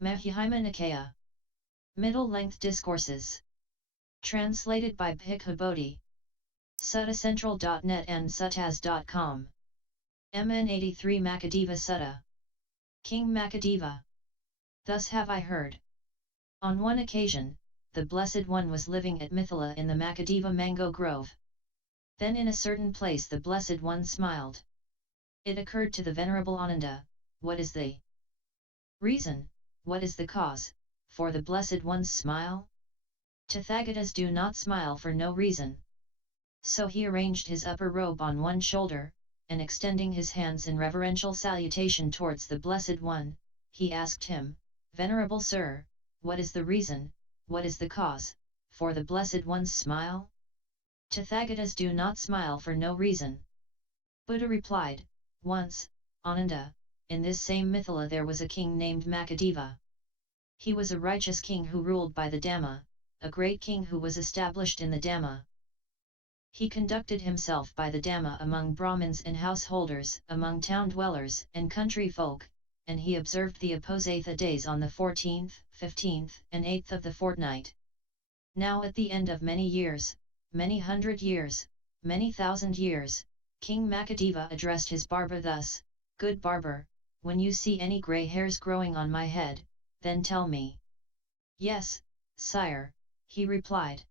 Majjhima Nikaya. Middle-length discourses. Translated by Bhikkhu Bodhi. Suttacentral.net and suttaz.com. MN 83 Makhadeva Sutta. King Makhadeva. Thus have I heard. On one occasion, the Blessed One was living at Mithila in the Makhadeva mango grove. Then in a certain place the Blessed One smiled. It occurred to the Venerable Ananda, what is the reason, what is the cause, for the Blessed One's smile? Tathagatas do not smile for no reason. So he arranged his upper robe on one shoulder, and extending his hands in reverential salutation towards the Blessed One, he asked him, Venerable Sir, what is the reason, what is the cause, for the Blessed One's smile? Tathagatas do not smile for no reason. Buddha replied, Once, Ananda, in this same Mithila there was a king named Makhadeva. He was a righteous king who ruled by the Dhamma, a great king who was established in the Dhamma. He conducted himself by the Dhamma among brahmins and householders, among town dwellers and country folk, and he observed the Uposatha days on the 14th, 15th, and 8th of the fortnight. Now at the end of many years, many hundred years, many thousand years, King Makhadeva addressed his barber thus, Good barber, when you see any grey hairs growing on my head, then tell me. Yes, sire, he replied.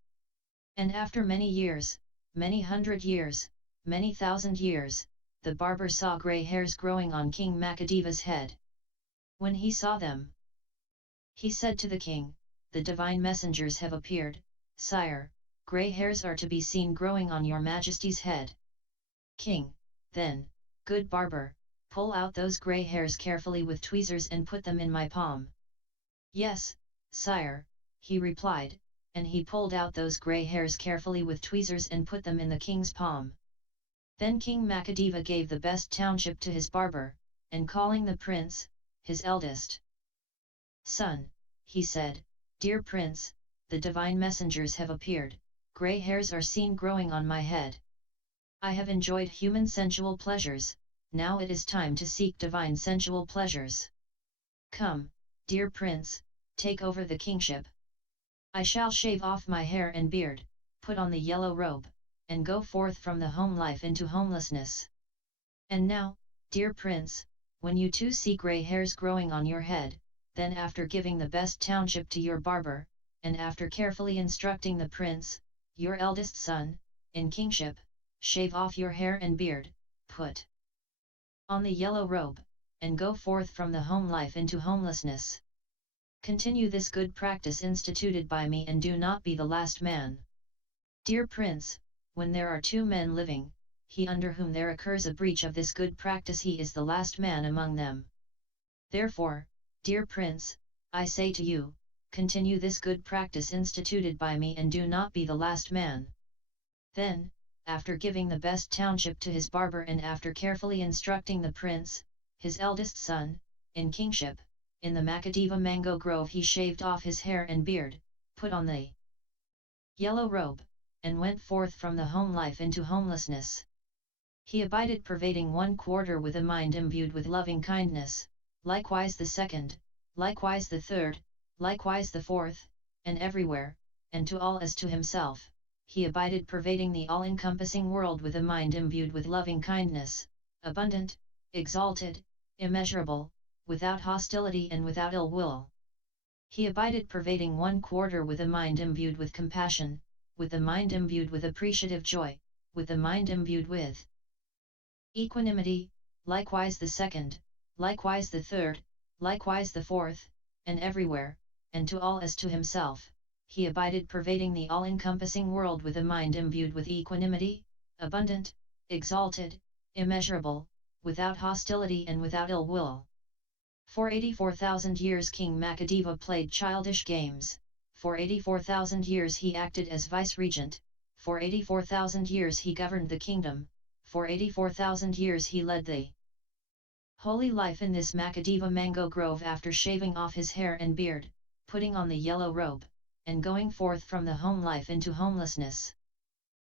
And after many years, many hundred years, many thousand years, the barber saw grey hairs growing on King Makhadeva's head. When he saw them, he said to the king, The divine messengers have appeared, sire, grey hairs are to be seen growing on your majesty's head. King, then, good barber, pull out those grey hairs carefully with tweezers and put them in my palm. Yes, sire, he replied, and he pulled out those grey hairs carefully with tweezers and put them in the king's palm. Then King Makhadeva gave the best township to his barber, and calling the prince, his eldest son, he said, Dear prince, the divine messengers have appeared, grey hairs are seen growing on my head. I have enjoyed human sensual pleasures, now it is time to seek divine sensual pleasures. Come, dear prince, take over the kingship. I shall shave off my hair and beard, put on the yellow robe, and go forth from the home life into homelessness. And now, dear prince, when you too see grey hairs growing on your head, then after giving the best township to your barber, and after carefully instructing the prince, your eldest son, in kingship, shave off your hair and beard, put on the yellow robe, and go forth from the home life into homelessness. Continue this good practice instituted by me and do not be the last man. Dear prince, when there are two men living, he under whom there occurs a breach of this good practice he is the last man among them. Therefore, dear prince, I say to you, continue this good practice instituted by me and do not be the last man. Then, after giving the best township to his barber and after carefully instructing the prince, his eldest son, in kingship, in the Makhadeva mango grove he shaved off his hair and beard, put on the yellow robe, and went forth from the home life into homelessness. He abided pervading one quarter with a mind imbued with loving kindness, likewise the second, likewise the third, likewise the fourth, and everywhere, and to all as to himself, he abided pervading the all-encompassing world with a mind imbued with loving kindness, abundant, exalted, immeasurable, without hostility and without ill will. He abided pervading one quarter with a mind imbued with compassion, with the mind imbued with appreciative joy, with the mind imbued with equanimity, likewise the second, likewise the third, likewise the fourth, and everywhere, and to all as to himself, he abided pervading the all-encompassing world with a mind imbued with equanimity, abundant, exalted, immeasurable, without hostility and without ill will. For 84,000 years King Makhadeva played childish games, for 84,000 years he acted as vice-regent, for 84,000 years he governed the kingdom, for 84,000 years he led the holy life in this Makhadeva mango grove after shaving off his hair and beard, putting on the yellow robe, and going forth from the home life into homelessness.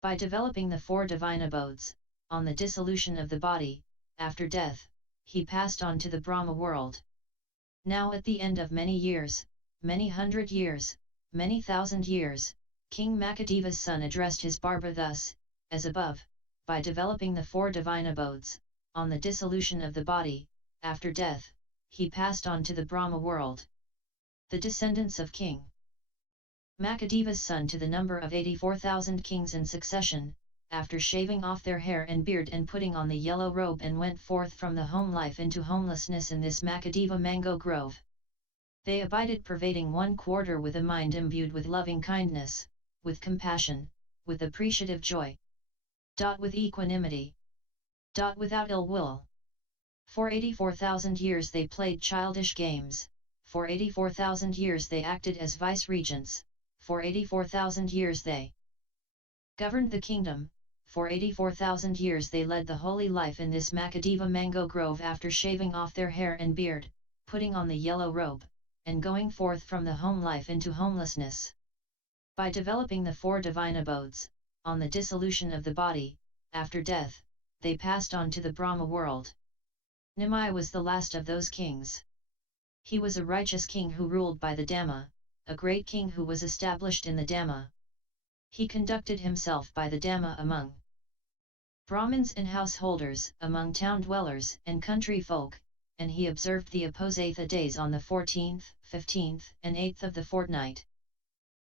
By developing the four divine abodes, on the dissolution of the body, after death, he passed on to the Brahma world. Now at the end of many years, many hundred years, many thousand years, King Makhadeva's son addressed his barba thus, as above, by developing the 4 divine abodes, on the dissolution of the body, after death, he passed on to the Brahma world. The descendants of King Makadeva's son to the number of 84,000 kings in succession, after shaving off their hair and beard and putting on the yellow robe and went forth from the home life into homelessness in this Makadeva mango grove. They abided pervading 1/4 with a mind imbued with loving kindness, with compassion, with appreciative joy. With equanimity. Without ill will. For 84,000 years they played childish games, for 84,000 years they acted as vice-regents, for 84,000 years they governed the kingdom, for 84,000 years they led the holy life in this Makadeva mango grove after shaving off their hair and beard, putting on the yellow robe, and going forth from the home life into homelessness. By developing the 4 divine abodes, on the dissolution of the body, after death, they passed on to the Brahma world. Nimi was the last of those kings. He was a righteous king who ruled by the Dhamma, a great king who was established in the Dhamma. He conducted himself by the Dhamma among brahmins and householders, among town dwellers and country folk, and he observed the Uposatha days on the 14th, 15th, and 8th of the fortnight.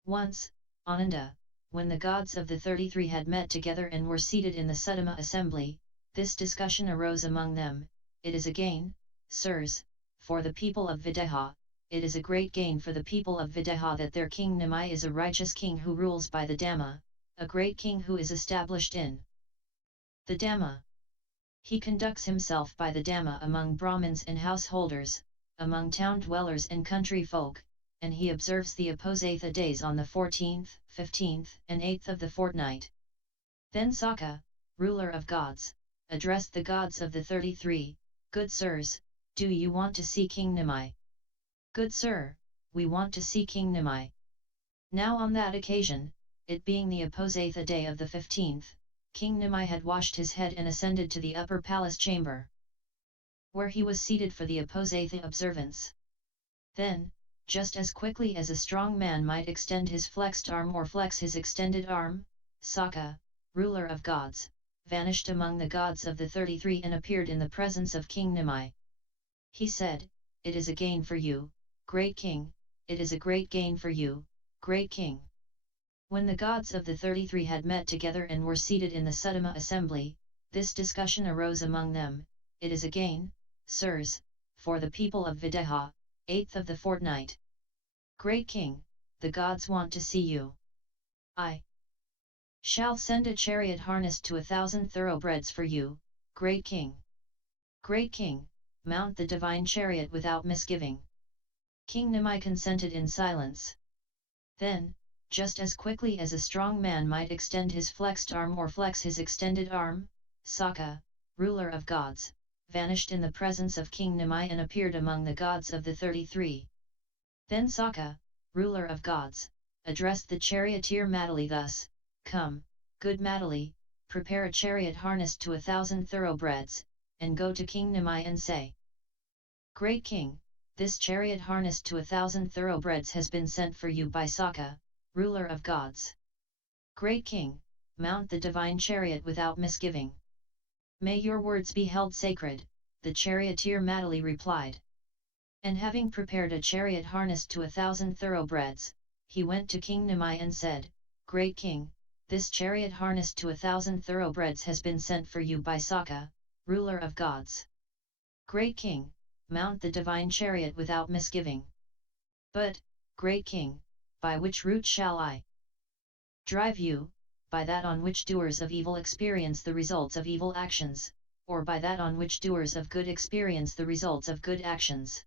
Once, Ananda, when the gods of the 33 had met together and were seated in the Sudhamma Assembly, this discussion arose among them: it is a gain, sirs, for the people of Videha, it is a great gain for the people of Videha that their King Nimi is a righteous king who rules by the Dhamma, a great king who is established in the Dhamma. He conducts himself by the Dhamma among brahmins and householders, among town dwellers and country folk, and he observes the Uposatha days on the 14th, 15th, and 8th of the fortnight. Then Sakka, ruler of gods, addressed the gods of the 33, "Good sirs, do you want to see King Nimi?" "Good sir, we want to see King Nimi." Now on that occasion, it being the Uposatha day of the 15th, King Nimi had washed his head and ascended to the upper palace chamber, where he was seated for the Uposatha observance. Then, just as quickly as a strong man might extend his flexed arm or flex his extended arm, Sakka, ruler of gods, vanished among the gods of the 33 and appeared in the presence of King Nimi. He said, "It is a gain for you, great king, it is a great gain for you, great king." When the gods of the 33 had met together and were seated in the Sudhamma Assembly, this discussion arose among them: it is a gain, sirs, for the people of Videha, 8th of the fortnight. Great king, the gods want to see you. I shall send a chariot harnessed to 1,000 thoroughbreds for you, great king. Great king, mount the divine chariot without misgiving. King Nimi consented in silence. Then, just as quickly as a strong man might extend his flexed arm or flex his extended arm, Sakka, ruler of gods, vanished in the presence of King Nimi and appeared among the gods of the 33. Then Sakka, ruler of gods, addressed the charioteer Matali thus: "Come, good Matali, prepare a chariot harnessed to 1,000 thoroughbreds, and go to King Nimi and say, 'Great king, this chariot harnessed to 1,000 thoroughbreds has been sent for you by Sakka, ruler of gods. Great king, mount the divine chariot without misgiving. May your words be held sacred," the charioteer Matali replied. And having prepared a chariot harnessed to 1,000 thoroughbreds, he went to King Nimi and said, "Great king, this chariot harnessed to 1,000 thoroughbreds has been sent for you by Sakka, ruler of gods. Great king, mount the divine chariot without misgiving. But, great king, by which route shall I drive you, by that on which doers of evil experience the results of evil actions, or by that on which doers of good experience the results of good actions?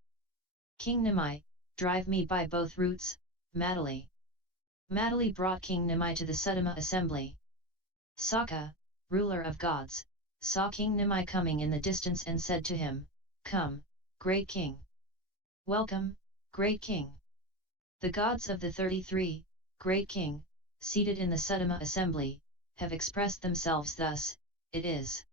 King Nimi, drive me by both routes, Matali." Matali brought King Nimi to the Sudhamma Assembly. Sakka, ruler of gods, saw King Nimi coming in the distance and said to him, "Come, great king. Welcome, great king." The gods of the 33, great king, seated in the Sudhamma Assembly, have expressed themselves thus: it is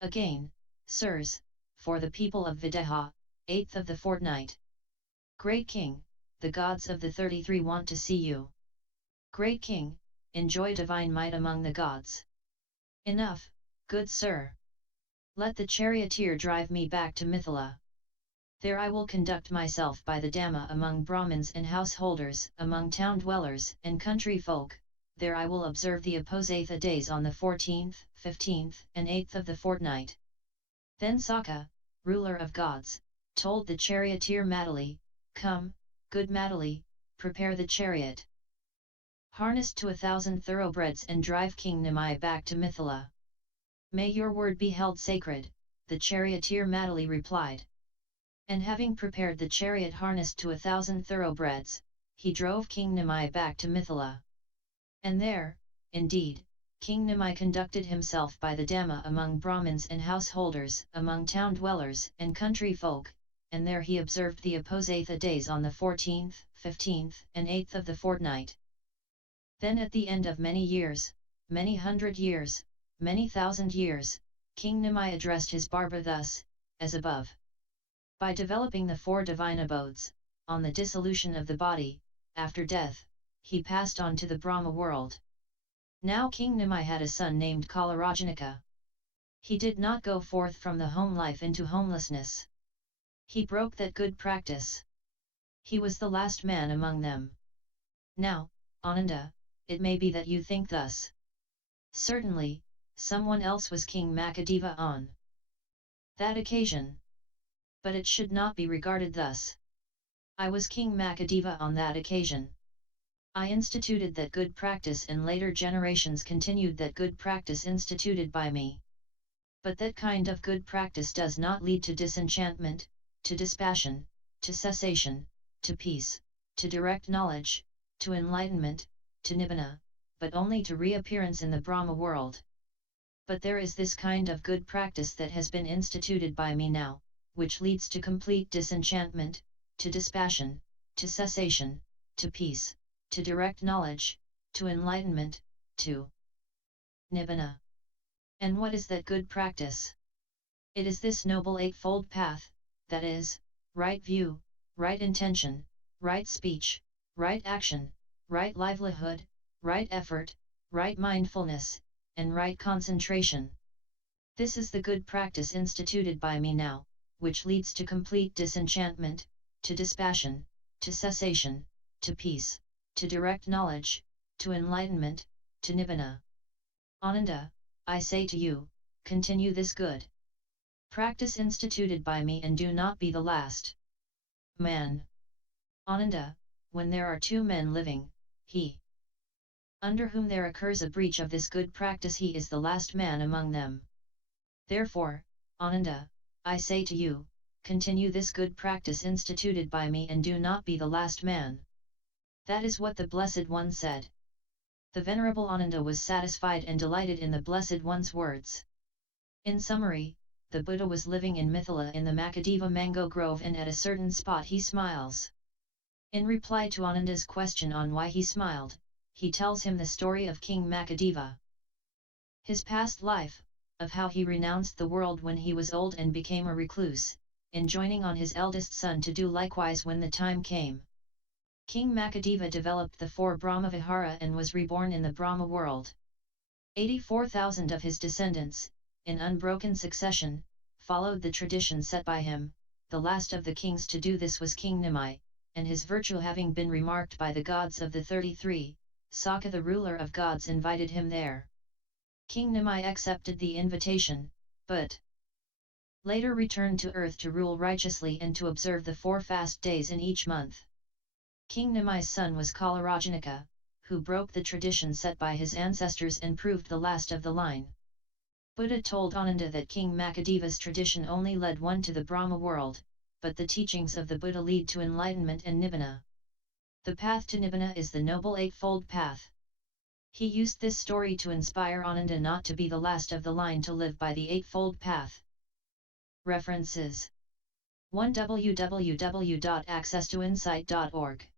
a gain, sirs, for the people of Videha, 8th of the fortnight. Great King, the gods of the 33 want to see you. Great King, enjoy divine might among the gods. Enough, good sir. Let the charioteer drive me back to Mithila. There I will conduct myself by the Dhamma among brahmins and householders, among town dwellers and country folk. There I will observe the Uposatha days on the 14th, 15th, and 8th of the fortnight. Then Sakka, ruler of gods, told the charioteer Matali, "Come, good Matali, prepare the chariot. Harness to 1,000 thoroughbreds and drive King Nimi back to Mithila." "May your word be held sacred," the charioteer Matali replied. And having prepared the chariot harnessed to 1,000 thoroughbreds, he drove King Nimi back to Mithila. And there, indeed, King Nimi conducted himself by the Dhamma among brahmins and householders, among town dwellers and country folk, and there he observed the Uposatha days on the 14th, 15th, and 8th of the fortnight. Then at the end of many years, many hundred years, many thousand years, King Nimi addressed his barba thus, as above. By developing the 4 divine abodes, on the dissolution of the body, after death, he passed on to the Brahma world. Now King Nimi had a son named Kalarajanika. He did not go forth from the home life into homelessness. He broke that good practice. He was the last man among them. Now, Ananda, it may be that you think thus. Certainly, someone else was King Makhadeva on that occasion. But it should not be regarded thus. I was King Makhadeva on that occasion. I instituted that good practice and later generations continued that good practice instituted by me. But that kind of good practice does not lead to disenchantment, to dispassion, to cessation, to peace, to direct knowledge, to enlightenment, to nibbana, but only to reappearance in the Brahma world. But there is this kind of good practice that has been instituted by me now, which leads to complete disenchantment, to dispassion, to cessation, to peace, to direct knowledge, to enlightenment, to nibbana. And what is that good practice? It is this noble eightfold path, that is, right view, right intention, right speech, right action, right livelihood, right effort, right mindfulness, and right concentration. This is the good practice instituted by me now, which leads to complete disenchantment, to dispassion, to cessation, to peace, to direct knowledge, to enlightenment, to nibbana. Ananda, I say to you, continue this good practice instituted by me and do not be the last man. Ananda, when there are 2 men living, he under whom there occurs a breach of this good practice, he is the last man among them. Therefore, Ananda, I say to you, continue this good practice instituted by me and do not be the last man. That is what the Blessed One said. The Venerable Ananda was satisfied and delighted in the Blessed One's words. In summary, the Buddha was living in Mithila in the Makhadeva mango grove, and at a certain spot he smiles. In reply to Ananda's question on why he smiled, he tells him the story of King Makhadeva. His past life, of how he renounced the world when he was old and became a recluse, enjoining on his eldest son to do likewise when the time came. King Makhadeva developed the 4 Brahmavihara and was reborn in the Brahma world. 84,000 of his descendants, in unbroken succession, followed the tradition set by him. The last of the kings to do this was King Nimi, and his virtue having been remarked by the gods of the 33, Sakka the ruler of gods invited him there. King Nimi accepted the invitation, but later returned to earth to rule righteously and to observe the 4 fast days in each month. King Nimi's son was Kalarajanika, who broke the tradition set by his ancestors and proved the last of the line. Buddha told Ananda that King Makhadeva's tradition only led one to the Brahma world, but the teachings of the Buddha lead to enlightenment and nibbana. The path to nibbana is the Noble Eightfold Path. He used this story to inspire Ananda not to be the last of the line to live by the Eightfold Path. References 1. www.accesstoinsight.org